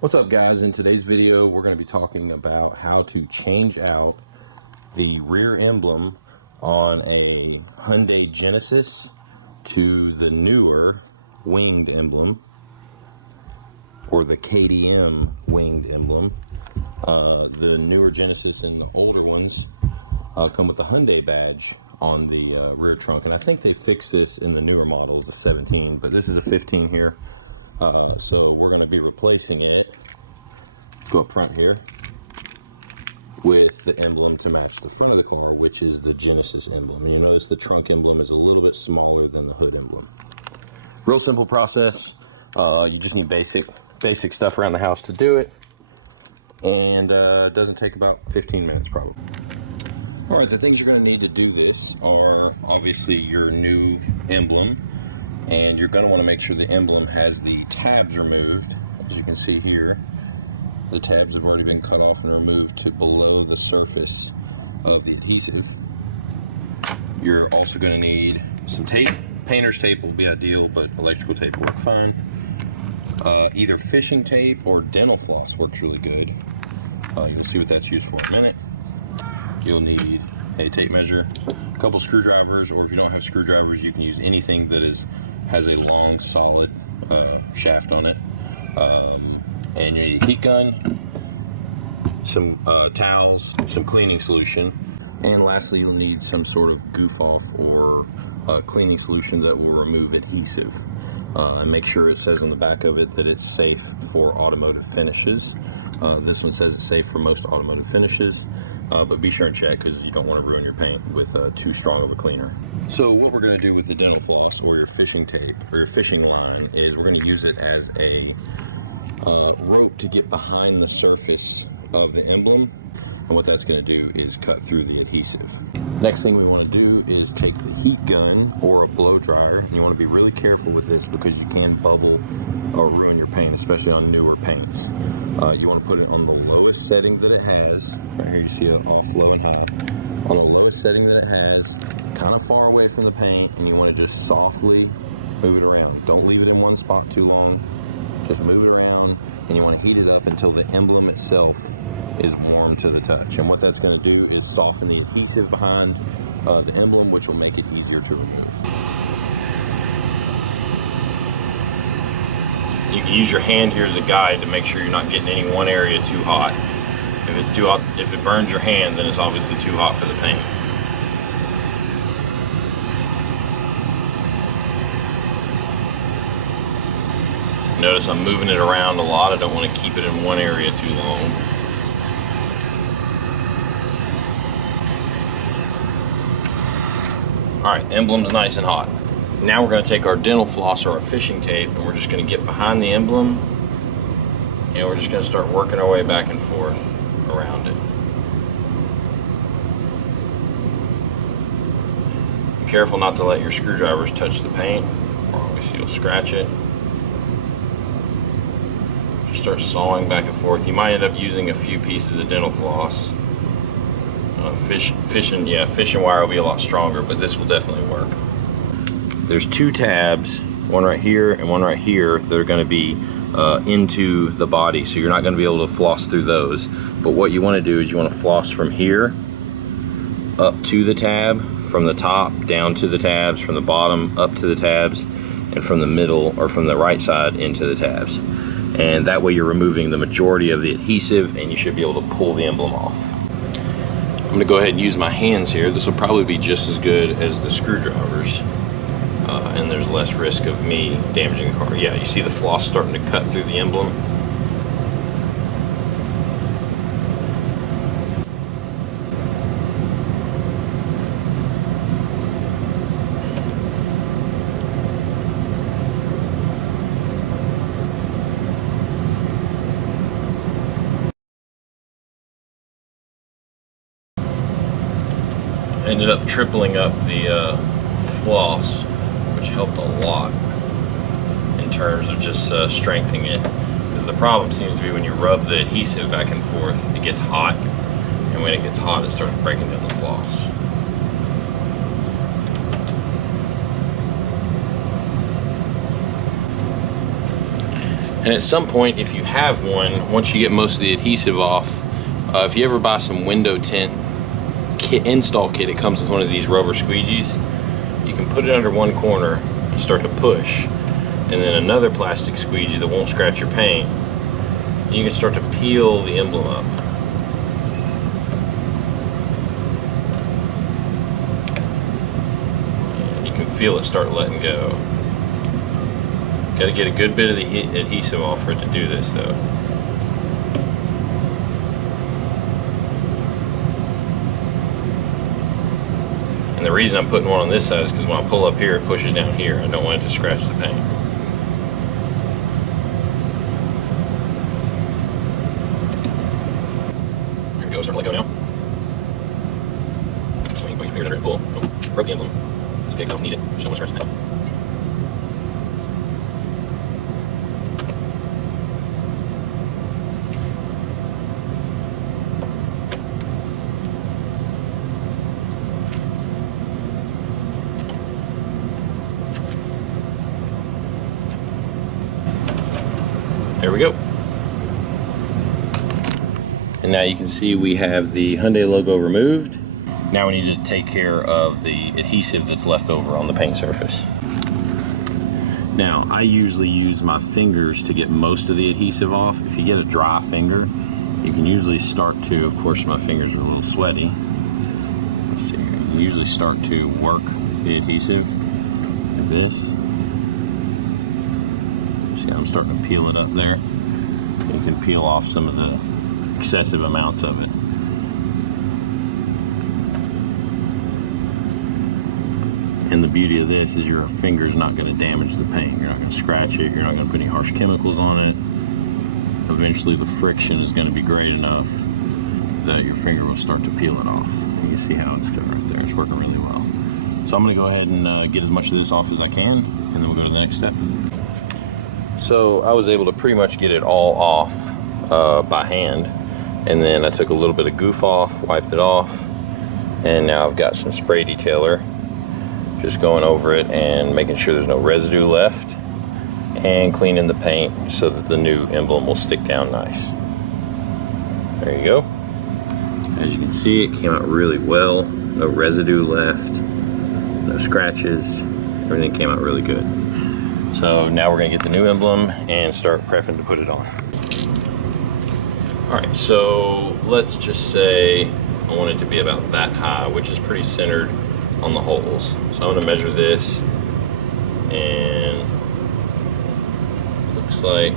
What's up, guys? In today's video we're going to be talking about how to change out the rear emblem on a Hyundai Genesis to the newer winged emblem, or the KDM winged emblem. The newer Genesis and the older ones come with the Hyundai badge on the rear trunk, and I think they fixed this in the newer models, the 17, but this is a 15 here. So we're going to be replacing it. Let's go up front here with the emblem to match the front of the car, which is the Genesis emblem. And you notice the trunk emblem is a little bit smaller than the hood emblem. Real simple process. You just need basic stuff around the house to do it, and it doesn't take about 15 minutes probably. All right, the things you're going to need to do this are obviously your new emblem. And you're going to want to make sure the emblem has the tabs removed. As you can see here, the tabs have already been cut off and removed to below the surface of the adhesive. You're also going to need some tape. Painter's tape will be ideal, but electrical tape will work fine. Either fishing tape or dental floss works really good. You'll see what that's used for in a minute. You'll need a tape measure, a couple screwdrivers, or if you don't have screwdrivers, you can use anything that has a long, solid shaft on it. And you need a heat gun, some towels, some cleaning solution, and lastly, you'll need some sort of goof-off or cleaning solution that will remove adhesive. And make sure it says on the back of it that it's safe for automotive finishes. This one says it's safe for most automotive finishes, but be sure and check because you don't want to ruin your paint with too strong of a cleaner. So what we're going to do with the dental floss or your fishing tape or your fishing line is we're going to use it as a rope to get behind the surface of the emblem, and what that's going to do is cut through the adhesive. Next thing we want to do is take the heat gun or a blow dryer, and you want to be really careful with this because you can bubble or ruin your paint, especially on newer paints. You want to put it on the lowest setting that it has. Right here you see it off, low and high. On the lowest setting that it has, kind of far away from the paint, and you want to just softly move it around. Don't leave it in one spot too long. Just move it around, and you want to heat it up until the emblem itself is warm to the touch. And what that's going to do is soften the adhesive behind the emblem, which will make it easier to remove. You can use your hand here as a guide to make sure you're not getting any one area too hot. If it's too hot, if it burns your hand, then it's obviously too hot for the paint. Notice I'm moving it around a lot. I don't want to keep it in one area too long. Alright, emblem's nice and hot. Now we're going to take our dental floss or our fishing tape, and we're just going to get behind the emblem, and we're just going to start working our way back and forth around it. Be careful not to let your screwdrivers touch the paint, or obviously you'll scratch it. Just start sawing back and forth. You might end up using a few pieces of dental floss. Fishing wire will be a lot stronger, but this will definitely work. There's two tabs, one right here and one right here, that are going to be into the body, so you're not going to be able to floss through those. But what you want to do is you want to floss from here up to the tab, from the top down to the tabs, from the bottom up to the tabs, and from the middle or from the right side into the tabs. And that way you're removing the majority of the adhesive, and you should be able to pull the emblem off. I'm going to go ahead and use my hands here. This will probably be just as good as the screwdrivers, and there's less risk of me damaging the car. Yeah, you see the floss starting to cut through the emblem. Ended up tripling up the floss, which helped a lot in terms of just strengthening it. Because the problem seems to be when you rub the adhesive back and forth, it gets hot, and when it gets hot, it starts breaking down the floss. And at some point, if you have one, once you get most of the adhesive off, if you ever buy some window tint install kit, it comes with one of these rubber squeegees. You can put it under one corner and start to push, and then another plastic squeegee that won't scratch your paint. You can start to peel the emblem up. And you can feel it start letting go. Got to get a good bit of the adhesive off for it to do this though. And the reason I'm putting one on this side is because when I pull up here, it pushes down here. I don't want it to scratch the paint. There we go, starting to let go now. So you put your fingers under and pull. Oh, broke the emblem. It's okay, I don't need it. Just don't want to scratch the paint. There we go. And now you can see we have the Hyundai logo removed. Now we need to take care of the adhesive that's left over on the paint surface. Now, I usually use my fingers to get most of the adhesive off. If you get a dry finger, you can usually start to, of course my fingers are a little sweaty. Let's see here. You can usually start to work the adhesive like this. See, I'm starting to peel it up there. You can peel off some of the excessive amounts of it. And the beauty of this is your finger's not going to damage the paint. You're not going to scratch it. You're not going to put any harsh chemicals on it. Eventually the friction is going to be great enough that your finger will start to peel it off. You can see how it's doing right there. It's working really well. So I'm going to go ahead and get as much of this off as I can, and then we'll go to the next step. So I was able to pretty much get it all off by hand, and then I took a little bit of goof off, wiped it off, and now I've got some spray detailer, just going over it and making sure there's no residue left, and cleaning the paint so that the new emblem will stick down nice. There you go. As you can see, it came out really well. No residue left, no scratches, everything came out really good. So now we're gonna get the new emblem and start prepping to put it on. All right, so let's just say I want it to be about that high, which is pretty centered on the holes. So I'm gonna measure this, and looks like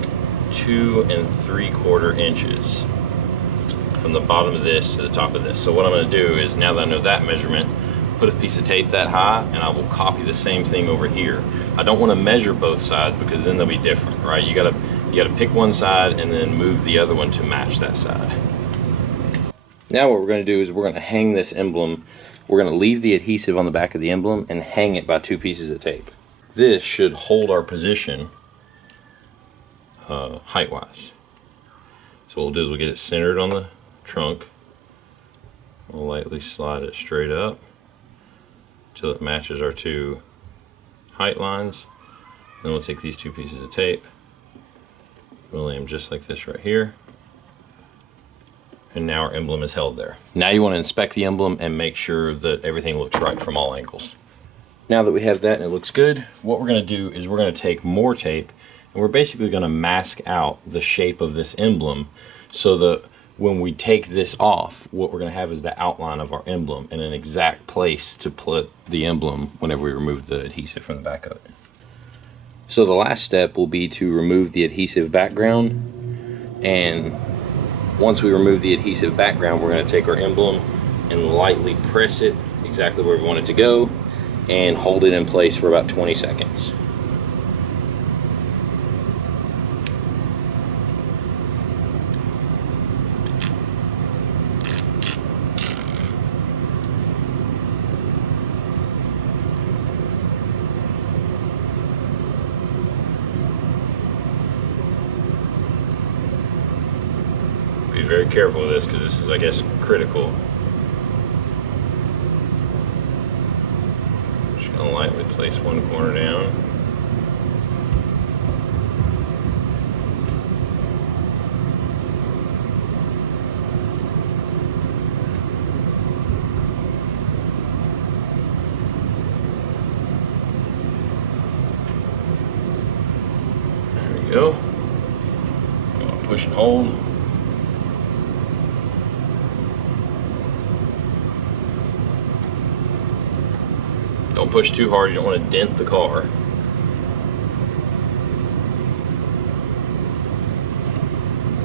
2 3/4 inches from the bottom of this to the top of this. So what I'm gonna do is, now that I know that measurement, put a piece of tape that high, and I will copy the same thing over here. I don't want to measure both sides because then they'll be different, right? You gotta pick one side and then move the other one to match that side. Now what we're going to do is we're going to hang this emblem. We're going to leave the adhesive on the back of the emblem and hang it by 2 pieces of tape. This should hold our position height-wise. So what we'll do is we'll get it centered on the trunk. We'll lightly slide it straight up until it matches our 2 height lines. Then we'll take these 2 pieces of tape, we'll lay them just like this right here, and now our emblem is held there. Now you want to inspect the emblem and make sure that everything looks right from all angles. Now that we have that and it looks good, what we're going to do is we're going to take more tape, and we're basically going to mask out the shape of this emblem so that when we take this off, what we're going to have is the outline of our emblem and an exact place to put the emblem whenever we remove the adhesive from the back of it. So the last step will be to remove the adhesive background, and once we remove the adhesive background, we're going to take our emblem and lightly press it exactly where we want it to go and hold it in place for about 20 seconds. Be very careful with this because this is, I guess, critical. Just gonna lightly place one corner down. push and hold. Don't push too hard, you don't want to dent the car.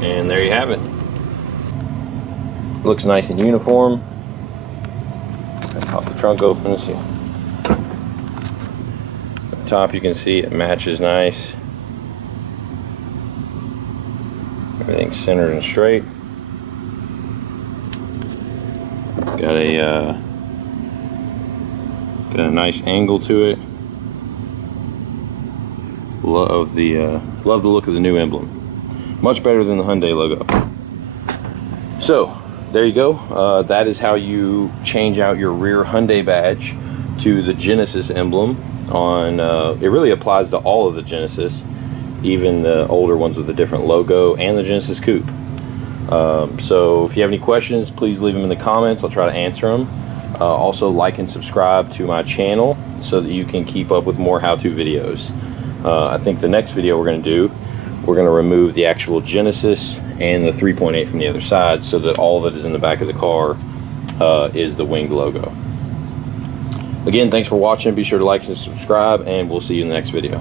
And there you have it. Looks nice and uniform. Pop the trunk open and see. Up top you can see it matches nice. Everything's centered and straight. Got a nice angle to it. Love the look of the new emblem. Much better than the Hyundai logo. So there you go. That is how you change out your rear Hyundai badge to the Genesis emblem. On it really applies to all of the Genesis, even the older ones with a different logo, and the Genesis Coupe. So if you have any questions, please leave them in the comments. I'll try to answer them. Also like and subscribe to my channel so that you can keep up with more how-to videos. I think the next video we're going to do, we're going to remove the actual Genesis and the 3.8 from the other side so that all that is in the back of the car is the winged logo. Again, thanks for watching. Be sure to like and subscribe, and we'll see you in the next video.